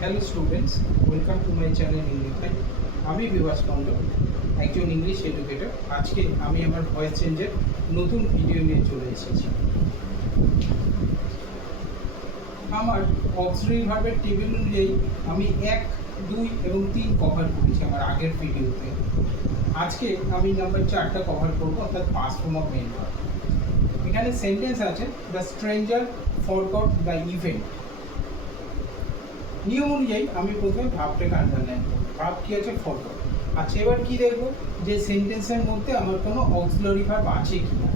Hello students, welcome to my channel English time. আমি বিভাস মণ্ডল, একজন English educator. আজকে আমি আমার ভয়েস চেঞ্জের নতুন ভিডিও নিয়ে চলে এসেছি। আমার অক্সিলারি ভার্বের টেবিল অনুযায়ী আমি 1, 2 এবং 3 কভার করেছি আমার আগের ভিডিওতে। আজকে আমি নাম্বার 4টা কভার করবো, অর্থাৎ past form of main verb. এখানে সেন্টেন্স আছে, the stranger forgot the event. নিয়ম অনুযায়ী আমি প্রথমে ভাবটাকে আন্ডারলাইন করব। ভাব কি আছে? ফরগট। আচ্ছা, এবার কি দেখবো যে সেন্টেন্সের মধ্যে আমার কোনো অক্সিলারি ভার্ব আছে কি না।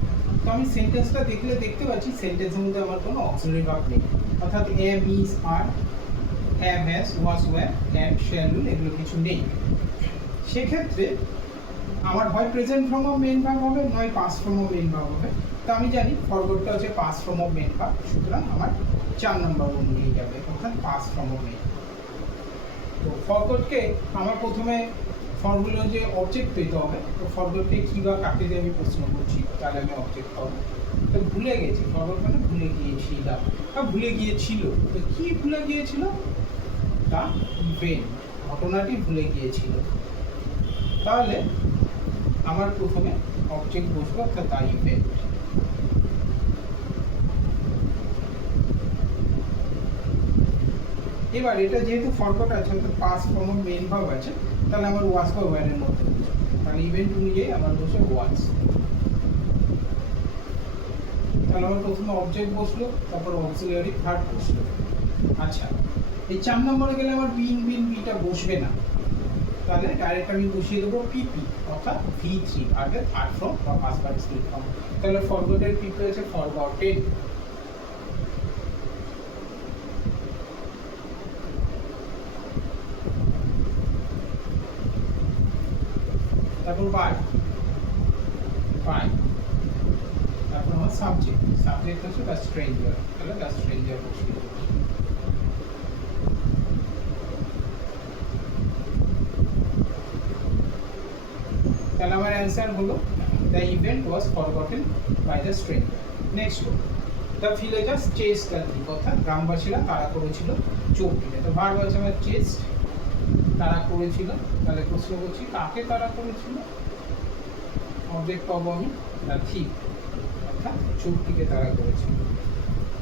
তো আমি সেন্টেন্সটা দেখতে পাচ্ছি সেন্টেন্সের মধ্যে আমার কোনো অক্সিলারি ভার্ব নেই, অর্থাৎ am, is, are, have, has, was, were, can, shall, will এগুলো কিছু নেই। সেক্ষেত্রে আমার হয় present form of main verb হবে, নয় past form of main verb হবে। তো আমি জানি ফরগটটা হচ্ছে past form of main verb, সুতরাং আমার 4 নম্বর অনুযায়ী যাবে, অর্থাৎ পাস্ট ফর্ম অফ মেইন। তো ফরগটকে আমার প্রথমে ফর্মুলা অনুযায়ী অবজেক্ট পেতে হবে। তো ফরগটকে কী বা কাকে দিয়ে আমি প্রশ্ন করছি, তাহলে আমি অবজেক্ট পাবো। তো ভুলে গেছি, ফরগট মানে ভুলে গিয়েছিলাম বা ভুলে গিয়েছিল। তো কি ভুলে গিয়েছিল? তা ইভেন্ট, ঘটনাটি ভুলে গিয়েছিল। তাহলে আমার প্রথমে অবজেক্ট বসবে, অর্থাৎ তা ইভেন্ট। এবার এটা যেহেতু ফরগট আছে, অর্থাৎ past form of main verb আছে, তাহলে আমার ওয়াজ বা ওয়্যারের মধ্যে বসবে। তাহলে ইভেন্ট অনুযায়ী আমার বসে ওয়াজ। তাহলে আমার প্রথমে অবজেক্ট বসলো, তারপর অক্সিলারি ভার্ব বসলো। আচ্ছা, এই 4 নম্বরে গেলে আমার বিটা বসবে না। তাহলে ডাইরেক্ট আমি বসিয়ে দেবো পিপি, অর্থাৎ V3 ভার্বের থার্ড ফর্ম বা পাস্ট পার্টিসিপেল ফর্ম। তাহলে ফরগটের পিপি হচ্ছে ফরগটেন। তারপর বাই, তারপর আমার সাবজেক্ট হচ্ছে দ্য স্ট্রেঞ্জার। তাহলে দ্য স্ট্রেঞ্জার বসিয়ে দেবো। তাহলে আমার অ্যান্সার হলো the event was forgotten by the stranger. Next হলো the villagers chased the thief, অর্থাৎ গ্রামবাসীরা তাড়া করেছিল চোরটিকে। তো ভার্ব আছে আমার চেস্ট, তাড়া করেছিল। তাহলে প্রশ্ন করছি কাকে তাড়া করেছিল? অবজেক্ট পাবো আমি দ্য থিফ, অর্থাৎ চোরটিকে তাড়া করেছিল।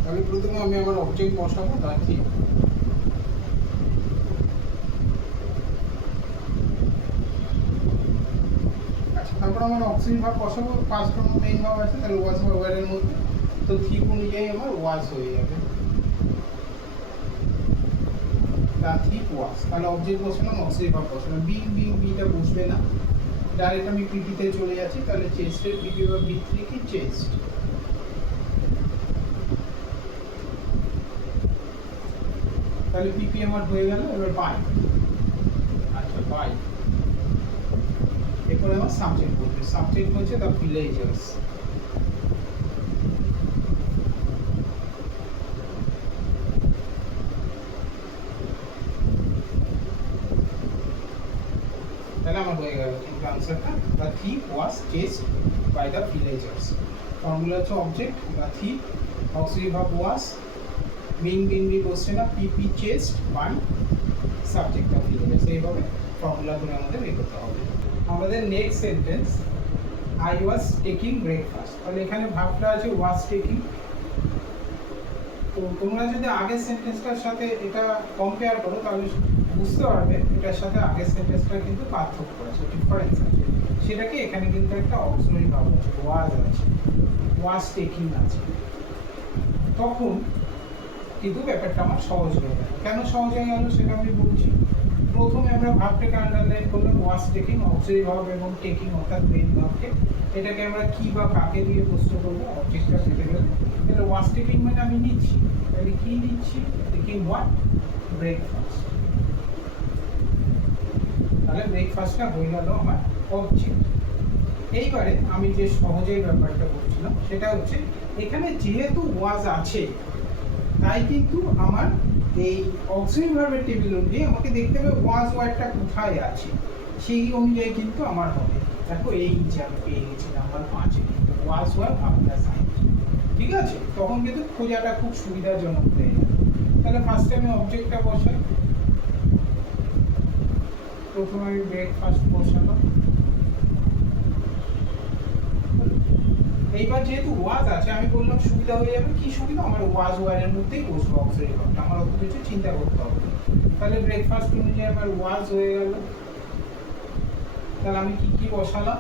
তাহলে প্রথমে আমি আমার অবজেক্ট বসাবো দ্য থিফ। তারপর আমার অক্সিলারি ভার্ব বসাবো, past form of main verb আছে, তাহলে ওয়াজ বা ওয়্যারের মধ্যে। তো থিপ অনুযায়ী আমার ওয়াজ হয়ে যাবে, দ্য থিপ ওয়াজ। তাহলে অবজেক্ট বসালাম, অক্সিলারি ভার্ব বসালাম। বিটা বসবে না, ডাইরেক্ট আমি পিপিতে চলে যাচ্ছি। তাহলে চেস্টের পিপি বা V3 কি? চেস্ট। তাহলে পিপি আমার হয়ে গেল। এবার বাই। আচ্ছা, বাই। এরপরে আমার সাবজেক্ট বলবে, সাবজেক্ট হচ্ছে দ্য ভিলেজার্স। তাহলে আমার হয়ে গেল কিন্তু আনসারটা the thief was chased by the villagers. Formula হচ্ছে object the thief, auxiliary verb was, be বসছে না, PP chased by subject the villagers. এইভাবে ফর্মুলা করে আমাদের বের করতে হবে। আমাদের next sentence, I was taking breakfast. তাহলে এখানে ভাবটা আছে ওয়াজ টেকিং। তো তোমরা যদি আগের সেন্টেন্সটার সাথে এটা কম্পেয়ার করো, তাহলে বুঝতে পারবে এটার সাথে আগের সেন্টেন্সটা কিন্তু পার্থক্য আছে, ডিফারেন্স আছে। সেটাকে এখানে কিন্তু একটা অক্সিলারি ভার্ব আছে, ওয়াজ আছে, ওয়াজ টেকিং আছে। তখন কিন্তু ব্যাপারটা আমার সহজ হয়ে গেল। কেন সহজ হয়ে গেল সেটা আমি বলছি। প্রথমে আমরা ভাবটাকে আন্ডারলাইন করলাম, ওয়াজ টেকিং, অক্সিলারি ভার্ব এবং টেকিং অর্থাৎ মেইন ভার্বকে। এটাকে আমরা কি বা কাকে দিয়ে প্রশ্ন করবো, অবজেক্টটা পেতে গেলে। তাহলে ওয়াজ টেকিং মানে আমি নিচ্ছি, তাহলে কি নিচ্ছি? Taking what? ব্রেকফাস্ট। তাহলে ব্রেকফাস্টটা হয়ে গেল আমার অবজেক্ট। এইবারে আমি যে সহজেই ব্যাপারটা বলছিলাম সেটা হচ্ছে, এখানে যেহেতু ওয়াজ আছে, তাই কিন্তু আমার এই অক্সিলারি ভার্বের টেবিল অনুযায়ী আমাকে দেখতে হবে ওয়াজ ওয়ার্ডটা কোথায় আছে, সেই অনুযায়ী কিন্তু আমার হবে। দেখো এই যে আমি পেয়ে গেছি নাম্বার 5-এ ওয়াজ ওয়ার্ড আফটার সাইন। ঠিক আছে, তখন কিন্তু খোঁজাটা খুব সুবিধাজনক হয়ে যাবে। তাহলে ফার্স্টে আমি অবজেক্টটা বসাই, প্রথমে আমি ব্রেকফাস্ট বসালাম। এইবার যেহেতু ওয়াজ আছে, আমি বললাম সুবিধা হয়ে যাবে। কি সুবিধা? আমার ওয়াজ ওয়ারের মধ্যেই বসবো অক্সিলারি ভার্বটা, আমার অত কিছু চিন্তা করতে হবে না। তাহলে ব্রেকফাস্ট অনুযায়ী আমার ওয়াজ হয়ে গেল। তাহলে আমি কি কি বসালাম?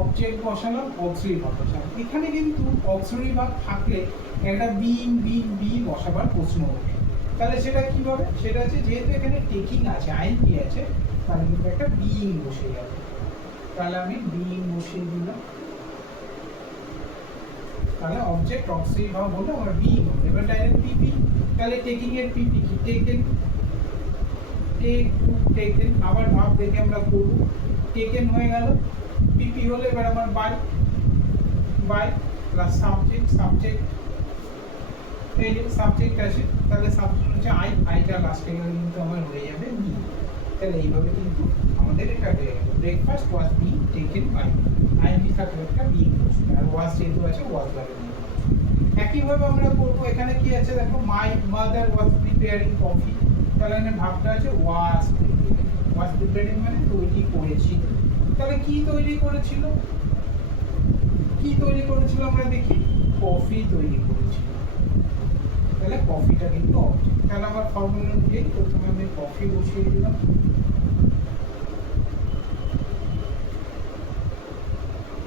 অবজেক্ট বসালাম, অক্সিলারি ভার্ব বসালাম। এখানে কিন্তু অক্সিলারি ভার্ব থাকলে একটা বি বসাবার প্রশ্ন ওঠে। তাহলে সেটা কিভাবে? সেটা হচ্ছে যেহেতু এখানে টেকিং আছে, আইএনজি আছে, তাহলে কিন্তু একটা বিইং বসে যাবে। তাহলে আমি বিইং বসিয়ে দিলাম। তাহলে অবজেক্ট অক্সিলারি ভার্ব হলো আমার বিইং হবে। এবার ডাইরেক্ট পিপি। তাহলে টেকিং এর পিপি কি? Taken, take to taken. আবার ভাব দেখে আমরা করব। টেকেন হয়ে গেল। পিপি হলো এবার আমার by, by plus subject, subject এই যে সাবজেক্ট আছে, তাহলে সাবজেক্ট হচ্ছে আই, আইটা লাস্টে গেলে কিন্তু আমার হয়ে যাবে মি। তাহলে এইভাবে কিন্তু আমাদের এটা হয়ে গেল। Breakfast was being taken by, ING থাকলে একটা বিং বসবে, আর ওয়াজ যেহেতু আছে ওয়াজ বারে নিয়ে। একইভাবে আমরা করবো, এখানে কি আছে দেখো, my mother was preparing coffee. তাহলে এখানে ভাবটা আছে ওয়াজ প্রিপেয়ারিং। ওয়াজ প্রিপেয়ারিং মানে তৈরি করেছিল। তাহলে কি তৈরি করেছিল? কি তৈরি করেছিল আমরা দেখি, কফি তৈরি করেছিল। তাহলে কফিটা কিন্তু অবজেক্ট। তাহলে আমার ফর্মুলা অনুযায়ী প্রথমে আমি কফি বসিয়ে দিলাম।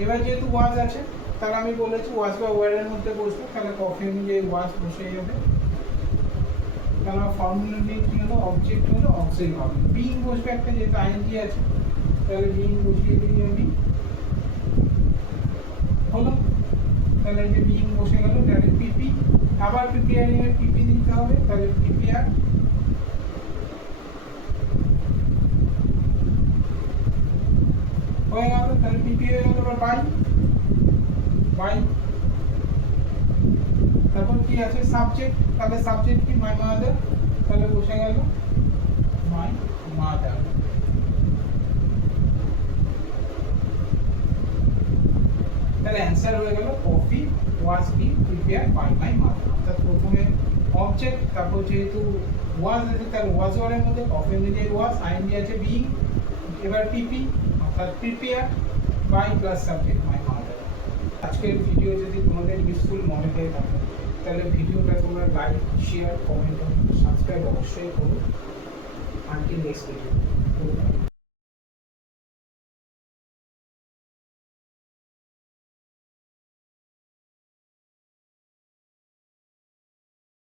এবার যেহেতু ওয়াজ আছে, তাহলে আমি বলেছি ওয়াজ বা ওয়ারের মধ্যে বসবো, তাহলে কফি অনুযায়ী ওয়াজ বসে যাবে। তাহলে আমার ফর্মুলা অনুযায়ী কি হলো, অবজেক্ট হলো অক্সিলারি ভার্ব। বিইং বসবে একটা, যেহেতু আইএনজি আছে, তাহলে বিইং বসিয়ে দিই আমি। হলো। তাহলে এই যে বিইং বসে গেল, তাহলে পিপি। আবার প্রিপেয়ারিং এর পিপি দিতে হবে, তাহলে প্রিপেয়ার। হয়ে গেল, তাহলে পিপি হয়ে গেল। এবার বাই, বাই। তারপর কি আছে, সাবজেক্ট। তাহলে সাবজেক্ট কি? My mother. তাহলে বসে গেল মাই মাদার। তাহলে অ্যান্সার হয়ে গেল coffee was being prepared by my mother. অর্থাৎ প্রথমে অবজেক্ট, তারপর যেহেতু ওয়াজ আছে তাহলে ওয়াজ ওয়ারের মধ্যে কফি অনুযায়ী ওয়াজ, আইএনজি আছে বিং, এবার পিপি অর্থাৎ prepare by plus subject my mother. আজকের ভিডিও যদি তোমাদের ইউজফুল মনে হয়ে থাকে, তাহলে ভিডিওটা তোমরা লাইক, শেয়ার, কমেন্ট এবং সাবস্ক্রাইব অবশ্যই করো। Until next video.